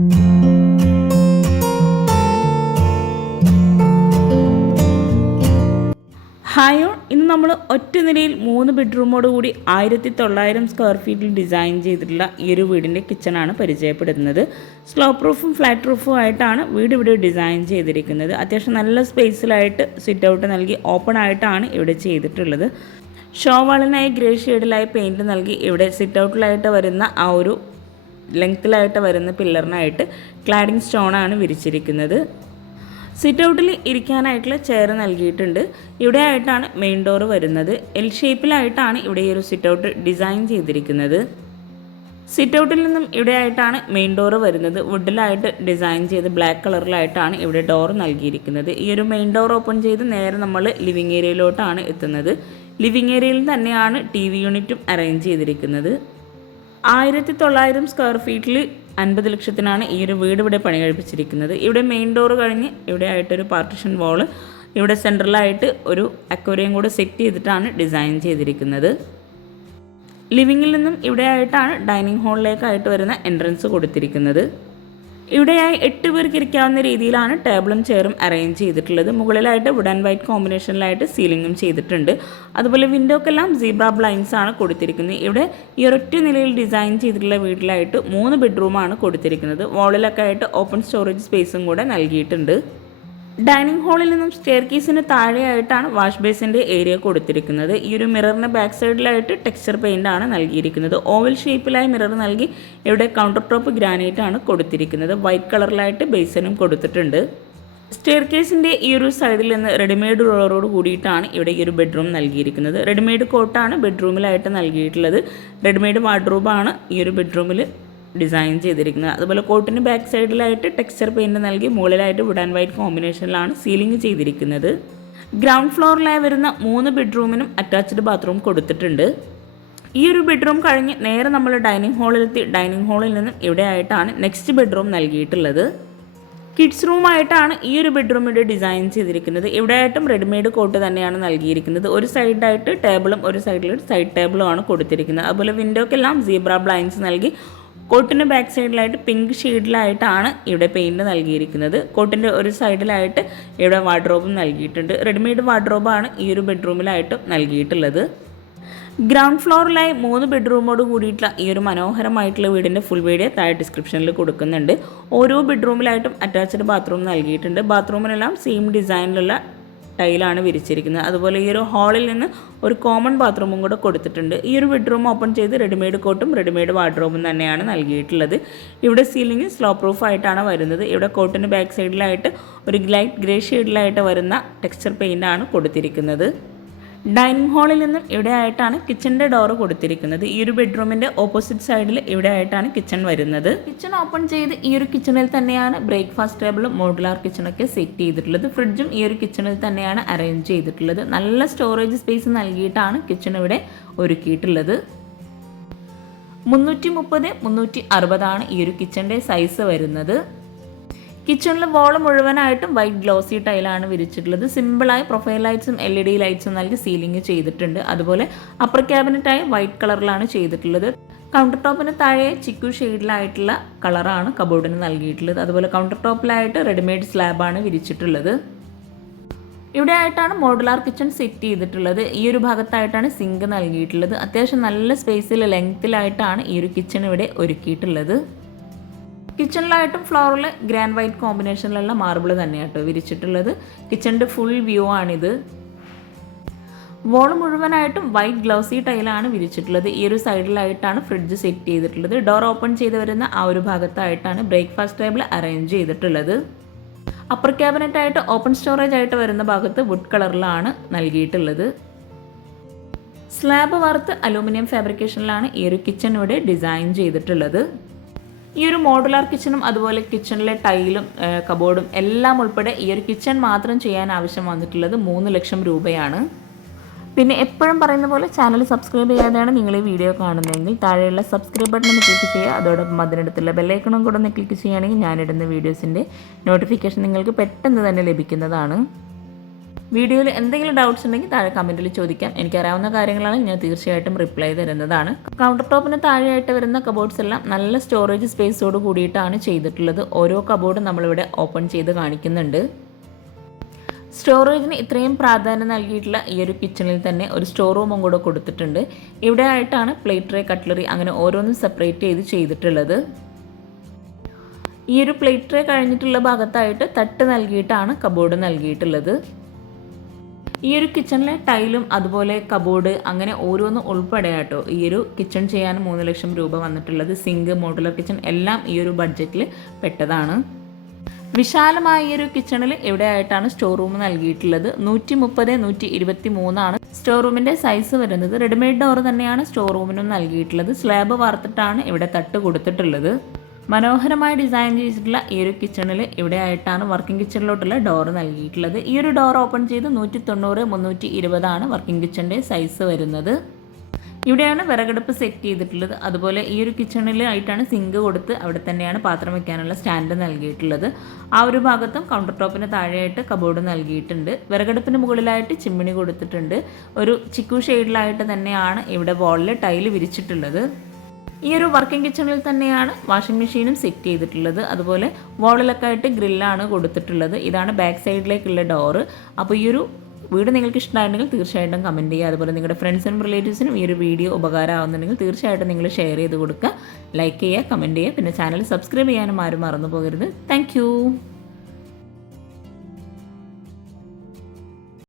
Hi all, ഇന്ന് നമ്മൾ ഒറ്റ നിലയിൽ 3 ബെഡ്റൂമോട് കൂടി 1900 സ്ക്വയർ ഫീറ്റിൽ ഡിസൈൻ ചെയ്തിട്ടുള്ള ഈ ഒരു വീടിൻ്റെ കിച്ചണാണ് പരിചയപ്പെടുത്തുന്നത്. സ്ലോ പ്രൂഫും ഫ്ലാറ്റ് പ്രൂഫും ആയിട്ടാണ് വീട് ഇവിടെ ഡിസൈൻ ചെയ്തിരിക്കുന്നത്. അത്യാവശ്യം നല്ല സ്പേസിലായിട്ട് സിറ്റ് ഔട്ട് നൽകി ഓപ്പൺ ആയിട്ടാണ് ഇവിടെ ചെയ്തിട്ടുള്ളത്. ഷോ വാളിനായി ഗ്രേ ഷെയ്ഡിലായി പെയിൻറ്റ് നൽകി ഇവിടെ സിറ്റ് ഔട്ടിലായിട്ട് വരുന്ന ആ ഒരു ലെങ്ത്തിലായിട്ട് വരുന്ന പില്ലറിനായിട്ട് ക്ലാഡിംഗ് സ്റ്റോണാണ് വിരിച്ചിരിക്കുന്നത്. സിറ്റ് ഔട്ടിൽ ഇരിക്കാനായിട്ടുള്ള ചെയർ നൽകിയിട്ടുണ്ട്. ഇവിടെ ആയിട്ടാണ് മെയിൻ ഡോർ വരുന്നത്. എൽ ഷേപ്പിലായിട്ടാണ് ഇവിടെ ഈ ഒരു സിറ്റ് ഔട്ട് ഡിസൈൻ ചെയ്തിരിക്കുന്നത്. സിറ്റ് ഔട്ടിൽ നിന്നും ഇവിടെ ആയിട്ടാണ് മെയിൻ ഡോർ വരുന്നത്. വുഡിലായിട്ട് ഡിസൈൻ ചെയ്ത് ബ്ലാക്ക് കളറിലായിട്ടാണ് ഇവിടെ ഡോർ നൽകിയിരിക്കുന്നത്. ഈ ഒരു മെയിൻ ഡോർ ഓപ്പൺ ചെയ്ത് നേരെ നമ്മൾ ലിവിങ് ഏരിയയിലോട്ടാണ് എത്തുന്നത്. ലിവിങ് ഏരിയയിൽ തന്നെയാണ് TV യൂണിറ്റും അറേഞ്ച് ചെയ്തിരിക്കുന്നത്. 1900 സ്ക്വയർ ഫീറ്റിൽ 50 ലക്ഷത്തിനാണ് ഈ ഒരു വീട് ഇവിടെ പണി കഴിപ്പിച്ചിരിക്കുന്നത്. ഇവിടെ മെയിൻ ഡോർ കഴിഞ്ഞ് ഇവിടെ ആയിട്ടൊരു പാർട്ടിഷൻ വാള്, ഇവിടെ സെൻട്രലായിട്ട് ഒരു അക്വേറിയം കൂടെ സെറ്റ് ചെയ്തിട്ടാണ് ഡിസൈൻ ചെയ്തിരിക്കുന്നത്. ലിവിങ്ങിൽ നിന്നും ഇവിടെ ആയിട്ടാണ് ഡൈനിങ് ഹാളിലേക്കായിട്ട് വരുന്ന എൻട്രൻസ് കൊടുത്തിരിക്കുന്നത്. ഇവിടെയായി 8 പേർക്ക് ഇരിക്കാവുന്ന രീതിയിലാണ് ടേബിളും ചെയറും അറേഞ്ച് ചെയ്തിട്ടുള്ളത്. മുകളിലായിട്ട് വുഡ് ആൻഡ് വൈറ്റ് കോമ്പിനേഷനിലായിട്ട് സീലിങ്ങും ചെയ്തിട്ടുണ്ട്. അതുപോലെ വിൻഡോക്കെല്ലാം സീബ്ര ബ്ലൈൻഡ്സ് ആണ് കൊടുത്തിരിക്കുന്നത്. ഇവിടെ ഈ ഒരൊറ്റ നിലയിൽ ഡിസൈൻ ചെയ്തിട്ടുള്ള വീട്ടിലായിട്ട് 3 ബെഡ്റൂമാണ് കൊടുത്തിരിക്കുന്നത്. വാളിലൊക്കെ ആയിട്ട് ഓപ്പൺ സ്റ്റോറേജ് സ്പേസും കൂടെ നൽകിയിട്ടുണ്ട്. ഡൈനിങ് ഹാളിൽ നിന്നും സ്റ്റെയർ കേസിന് താഴെയായിട്ടാണ് വാഷ് ബേസിൻ്റെ ഏരിയ കൊടുത്തിരിക്കുന്നത്. ഈ ഒരു മിററിന് ബാക്ക് സൈഡിലായിട്ട് ടെക്സ്ചർ പെയിൻ്റ് ആണ് നൽകിയിരിക്കുന്നത്. ഓവൽ ഷേപ്പിലായി മിറർ നൽകി ഇവിടെ കൗണ്ടർ ടോപ്പ് ഗ്രാനൈറ്റ് ആണ് കൊടുത്തിരിക്കുന്നത്. വൈറ്റ് കളറിലായിട്ട് ബേസിനും കൊടുത്തിട്ടുണ്ട്. സ്റ്റെയർ കേസിൻ്റെ ഈ ഒരു സൈഡിൽ നിന്ന് റെഡിമെയ്ഡ് ഡോറോട് കൂടിയിട്ടാണ് ഇവിടെ ഈ ഒരു ബെഡ്റൂം നൽകിയിരിക്കുന്നത്. റെഡിമെയ്ഡ് കോട്ടാണ് ബെഡ്റൂമിലായിട്ട് നൽകിയിട്ടുള്ളത്. റെഡിമെയ്ഡ് വാർഡ്രോബാണ് ഈ ഒരു ബെഡ്റൂമിൽ ഡിസൈൻ ചെയ്തിരിക്കുന്നത്. അതുപോലെ കോട്ടിന് ബാക്ക് സൈഡിലായിട്ട് ടെക്സ്ചർ പെയിൻറ്റ് നൽകി മുകളിലായിട്ട് വുഡ് ആൻഡ് വൈറ്റ് കോമ്പിനേഷനിലാണ് സീലിംഗ് ചെയ്തിരിക്കുന്നത്. ഗ്രൗണ്ട് ഫ്ലോറിലായി വരുന്ന 3 ബെഡ്റൂമിനും അറ്റാച്ച്ഡ് ബാത്റൂം കൊടുത്തിട്ടുണ്ട്. ഈ ഒരു ബെഡ്റൂം കഴിഞ്ഞ് നേരെ നമ്മൾ ഡൈനിങ് ഹാളിലെത്തി. ഡൈനിങ് ഹാളിൽ നിന്നും ഇവിടെ ആയിട്ടാണ് നെക്സ്റ്റ് ബെഡ്റൂം നൽകിയിട്ടുള്ളത്. കിഡ്സ് റൂമായിട്ടാണ് ഈ ഒരു ബെഡ്റൂമിൻ്റെ ഡിസൈൻ ചെയ്തിരിക്കുന്നത്. ഇവിടെ ആയിട്ടും റെഡിമെയ്ഡ് കോട്ട് തന്നെയാണ് നൽകിയിരിക്കുന്നത്. ഒരു സൈഡായിട്ട് ടേബിളും ഒരു സൈഡിൽ സൈഡ് ടേബിളും ആണ് കൊടുത്തിരിക്കുന്നത്. അതുപോലെ വിൻഡോക്കെല്ലാം സീബ്ര ബ്ലൈൻഡ്സ് നൽകി കോട്ടിൻ്റെ ബാക്ക് സൈഡിലായിട്ട് പിങ്ക് ഷെയ്ഡിലായിട്ടാണ് ഇവിടെ പെയിൻറ്റ് നൽകിയിരിക്കുന്നത്. കോട്ടിൻ്റെ ഒരു സൈഡിലായിട്ട് ഇവിടെ വാർഡ്രോബും നൽകിയിട്ടുണ്ട്. റെഡിമെയ്ഡ് വാർഡ്രോബാണ് ഈ ഒരു ബെഡ്റൂമിലായിട്ട് നൽകിയിട്ടുള്ളത്. ഗ്രൗണ്ട് ഫ്ലോറിലായി 3 ബെഡ്റൂമോട് കൂടിയിട്ടുള്ള ഈ ഒരു മനോഹരമായിട്ടുള്ള വീടിൻ്റെ ഫുൾ വീഡിയോ താഴെ ഡിസ്ക്രിപ്ഷനിൽ കൊടുക്കുന്നുണ്ട്. ഓരോ ബെഡ്റൂമിലായിട്ടും അറ്റാച്ച്ഡ് ബാത്റൂം നൽകിയിട്ടുണ്ട്. ബാത്റൂമിനെല്ലാം സെയിം ഡിസൈനിലുള്ള ടൈലാണ് വിരിച്ചിരിക്കുന്നത്. അതുപോലെ ഈ ഒരു ഹാളിൽ നിന്ന് ഒരു കോമൺ ബാത്റൂമും കൂടെ കൊടുത്തിട്ടുണ്ട്. ഈ ഒരു ബെഡ്റൂം ഓപ്പൺ ചെയ്ത് റെഡിമെയ്ഡ് കോട്ടും റെഡിമെയ്ഡ് വാർഡ്രോബും തന്നെയാണ് നൽകിയിട്ടുള്ളത്. ഇവിടെ സീലിംഗ് സ്ലോ പ്രൂഫ് ആയിട്ടാണ് വരുന്നത്. ഇവിടെ കോട്ടിന് ബാക്ക് സൈഡിലായിട്ട് ഒരു ലൈറ്റ് ഗ്രേ ഷെയ്ഡിലായിട്ട് വരുന്ന ടെക്സ്ചർ പെയിൻ്റാണ് കൊടുത്തിരിക്കുന്നത്. ഡൈനിങ് ഹാളിൽ നിന്നും ഇവിടെ ആയിട്ടാണ് കിച്ചൻ്റെ ഡോറ് കൊടുത്തിരിക്കുന്നത്. ഈ ഒരു ബെഡ്റൂമിൻ്റെ ഓപ്പോസിറ്റ് സൈഡിൽ ഇവിടെ ആയിട്ടാണ് കിച്ചൺ വരുന്നത്. കിച്ചൺ ഓപ്പൺ ചെയ്ത് ഈ ഒരു കിച്ചണിൽ തന്നെയാണ് ബ്രേക്ക്ഫാസ്റ്റ് ടേബിളും മോഡുലാർ കിച്ചണൊക്കെ സെറ്റ് ചെയ്തിട്ടുള്ളത്. ഫ്രിഡ്ജും ഈ ഒരു കിച്ചണിൽ തന്നെയാണ് അറേഞ്ച് ചെയ്തിട്ടുള്ളത്. നല്ല സ്റ്റോറേജ് സ്പേസ് നൽകിയിട്ടാണ് കിച്ചൺ ഇവിടെ ഒരുക്കിയിട്ടുള്ളത്. 330x360 ആണ് ഈ ഒരു കിച്ചൻ്റെ സൈസ് വരുന്നത്. കിച്ചണിൽ വോള് മുഴുവനായിട്ടും വൈറ്റ് ഗ്ലോസി ടൈലാണ് വിരിച്ചിട്ടുള്ളത്. സിമ്പിളായി പ്രൊഫൈൽ ലൈറ്റ്സും LED ലൈറ്റ്സും നൽകി സീലിംഗ് ചെയ്തിട്ടുണ്ട്. അതുപോലെ അപ്പർ ക്യാബിനറ്റായി വൈറ്റ് കളറിലാണ് ചെയ്തിട്ടുള്ളത്. കൗണ്ടർ ടോപ്പിന് താഴെ ചിക്കു ഷെയ്ഡിലായിട്ടുള്ള കളറാണ് കബോർഡിന് നൽകിയിട്ടുള്ളത്. അതുപോലെ കൗണ്ടർ ടോപ്പിലായിട്ട് റെഡിമെയ്ഡ് സ്ലാബാണ് വിരിച്ചിട്ടുള്ളത്. ഇവിടെ ആയിട്ടാണ് മോഡുലാർ കിച്ചൺ സെറ്റ് ചെയ്തിട്ടുള്ളത്. ഈ ഒരു ഭാഗത്തായിട്ടാണ് സിങ്ക് നൽകിയിട്ടുള്ളത്. അത്യാവശ്യം നല്ല സ്പേസിൽ ലെങ്ത്തിലായിട്ടാണ് ഈ ഒരു കിച്ചൺ ഇവിടെ ഒരുക്കിയിട്ടുള്ളത്. കിച്ചണിലായിട്ടും ഫ്ലോറിൽ ഗ്രാൻഡ് വൈറ്റ് കോമ്പിനേഷനിലുള്ള മാർബിൾ തന്നെയാട്ടോ വിരിച്ചിട്ടുള്ളത്. കിച്ചണിൻ്റെ ഫുൾ വ്യൂ ആണിത്. വോൾ മുഴുവനായിട്ടും വൈറ്റ് ഗ്ലോസി ടൈലാണ് വിരിച്ചിട്ടുള്ളത്. ഈ ഒരു സൈഡിലായിട്ടാണ് ഫ്രിഡ്ജ് സെറ്റ് ചെയ്തിട്ടുള്ളത്. ഡോർ ഓപ്പൺ ചെയ്ത് വരുന്ന ആ ഒരു ഭാഗത്തായിട്ടാണ് ബ്രേക്ക്ഫാസ്റ്റ് ടേബിൾ അറേഞ്ച് ചെയ്തിട്ടുള്ളത്. അപ്പർ ക്യാബിനറ്റായിട്ട് ഓപ്പൺ സ്റ്റോറേജ് ആയിട്ട് വരുന്ന ഭാഗത്ത് വുഡ് കളറിലാണ് നൽകിയിട്ടുള്ളത്. സ്ലാബ് വാർത്ത് അലൂമിനിയം ഫാബ്രിക്കേഷനിലാണ് ഈ ഒരു കിച്ചൺ ഇവിടെ ഡിസൈൻ ചെയ്തിട്ടുള്ളത്. ഈ ഒരു മോഡുലാർ കിച്ചണും അതുപോലെ കിച്ചണിലെ ടൈലും കബോർഡും എല്ലാം ഉൾപ്പെടെ ഈ ഒരു കിച്ചൺ മാത്രം ചെയ്യാൻ ആവശ്യം വന്നിട്ടുള്ളത് 3 ലക്ഷം രൂപയാണ്. പിന്നെ എപ്പോഴും പറയുന്ന പോലെ ചാനൽ സബ്സ്ക്രൈബ് ചെയ്യാതെയാണ് നിങ്ങൾ ഈ വീഡിയോ കാണുന്നതെങ്കിൽ താഴെയുള്ള സബ്സ്ക്രൈബ് ബട്ടൺ ഒന്ന് ക്ലിക്ക് ചെയ്യുക. അതോടൊപ്പം അതിനടുത്തുള്ള ബെല്ലൈക്കണും കൂടെ ഒന്ന് ക്ലിക്ക് ചെയ്യുകയാണെങ്കിൽ ഞാനിടുന്ന വീഡിയോസിൻ്റെ നോട്ടിഫിക്കേഷൻ നിങ്ങൾക്ക് പെട്ടെന്ന് തന്നെ ലഭിക്കുന്നതാണ്. വീഡിയോയിൽ എന്തെങ്കിലും ഡൗട്ട്സ് ഉണ്ടെങ്കിൽ താഴെ കമൻറ്റിൽ ചോദിക്കാം. എനിക്കറിയാവുന്ന കാര്യങ്ങളാണ്, ഞാൻ തീർച്ചയായിട്ടും റിപ്ലൈ തരുന്നതാണ്. കൗണ്ടർ ടോപ്പിന് താഴെയായിട്ട് വരുന്ന കബോർഡ്സ് എല്ലാം നല്ല സ്റ്റോറേജ് സ്പേസോട് കൂടിയിട്ടാണ് ചെയ്തിട്ടുള്ളത്. ഓരോ കബോർഡും നമ്മളിവിടെ ഓപ്പൺ ചെയ്ത് കാണിക്കുന്നുണ്ട്. സ്റ്റോറേജിന് ഇത്രയും പ്രാധാന്യം നൽകിയിട്ടുള്ള ഈ ഒരു കിച്ചണിൽ തന്നെ ഒരു സ്റ്റോർ റൂമും കൂടെ കൊടുത്തിട്ടുണ്ട്. ഇവിടെ ആയിട്ടാണ് പ്ലേറ്റ്, ട്രേ, കട്ട്ലറി അങ്ങനെ ഓരോന്നും സെപ്പറേറ്റ് ചെയ്തിട്ടുള്ളത്. ഈ ഒരു പ്ലേറ്റ് ട്രേ കഴിഞ്ഞിട്ടുള്ള ഭാഗത്തായിട്ട് തട്ട് നൽകിയിട്ടാണ് കബോർഡ് നൽകിയിട്ടുള്ളത്. ഈ ഒരു കിച്ചണിലെ ടൈലും അതുപോലെ കബോർഡ് അങ്ങനെ ഓരോന്നും ഉൾപ്പെടെ കേട്ടോ ഈ ഒരു കിച്ചൺ ചെയ്യാൻ 3 ലക്ഷം രൂപ വന്നിട്ടുള്ളത്. സിങ്ക്, മോഡുലർ കിച്ചൺ എല്ലാം ഈ ഒരു ബഡ്ജറ്റിൽ പെട്ടതാണ്. വിശാലമായ ഈ ഒരു കിച്ചണിൽ ഇവിടെ ആയിട്ടാണ് സ്റ്റോർ റൂം നൽകിയിട്ടുള്ളത്. 130-123 സ്റ്റോർ റൂമിൻ്റെ സൈസ് വരുന്നത്. റെഡിമെയ്ഡ് ഡോർ തന്നെയാണ് സ്റ്റോർ റൂമിനും നൽകിയിട്ടുള്ളത്. സ്ലാബ് വാർത്തിട്ടാണ് ഇവിടെ തട്ട് കൊടുത്തിട്ടുള്ളത്. മനോഹരമായി ഡിസൈൻ ചെയ്തിട്ടുള്ള ഈ ഒരു കിച്ചണിൽ ഇവിടെ ആയിട്ടാണ് വർക്കിംഗ് കിച്ചണിലോട്ടുള്ള ഡോർ നൽകിയിട്ടുള്ളത്. ഈ ഒരു ഡോർ ഓപ്പൺ ചെയ്ത് 190-320 വർക്കിംഗ് കിച്ചണിൻ്റെ സൈസ് വരുന്നത്. ഇവിടെയാണ് വിറകടുപ്പ് സെറ്റ് ചെയ്തിട്ടുള്ളത്. അതുപോലെ ഈ ഒരു കിച്ചണിലായിട്ടാണ് സിങ്ക് കൊടുത്ത് അവിടെ തന്നെയാണ് പാത്രം വയ്ക്കാനുള്ള സ്റ്റാൻഡ് നൽകിയിട്ടുള്ളത്. ആ ഒരു ഭാഗത്തും കൗണ്ടർ ടോപ്പിന് താഴെയായിട്ട് കബോർഡ് നൽകിയിട്ടുണ്ട്. വിറകടുപ്പിന് മുകളിലായിട്ട് ചിമ്മിണി കൊടുത്തിട്ടുണ്ട്. ഒരു ചിക്കു ഷെയ്ഡിലായിട്ട് തന്നെയാണ് ഇവിടെ വാളിൽ ടൈല് വിരിച്ചിട്ടുള്ളത്. ഈ ഒരു വർക്കിംഗ് കിച്ചണിൽ തന്നെയാണ് വാഷിംഗ് മെഷീനും സെറ്റ് ചെയ്തിട്ടുള്ളത്. അതുപോലെ വാളിലൊക്കെ ആയിട്ട് ഗ്രില്ലാണ് കൊടുത്തിട്ടുള്ളത്. ഇതാണ് ബാക്ക് സൈഡിലേക്കുള്ള ഡോറ്. അപ്പോൾ ഈ ഒരു വീഡിയോ നിങ്ങൾക്ക് ഇഷ്ടമായിട്ടുണ്ടെങ്കിൽ തീർച്ചയായിട്ടും കമൻറ്റ് ചെയ്യുക. അതുപോലെ നിങ്ങളുടെ ഫ്രണ്ട്സിനും റിലേറ്റീവ്സിനും ഈ ഒരു വീഡിയോ ഉപകാരമാകുന്നുണ്ടെങ്കിൽ തീർച്ചയായിട്ടും നിങ്ങൾ ഷെയർ ചെയ്ത് കൊടുക്കുക, ലൈക്ക് ചെയ്യുക, കമൻറ്റ് ചെയ്യുക. പിന്നെ ചാനൽ സബ്സ്ക്രൈബ് ചെയ്യാനും ആരും മറന്നു പോകരുത്. താങ്ക്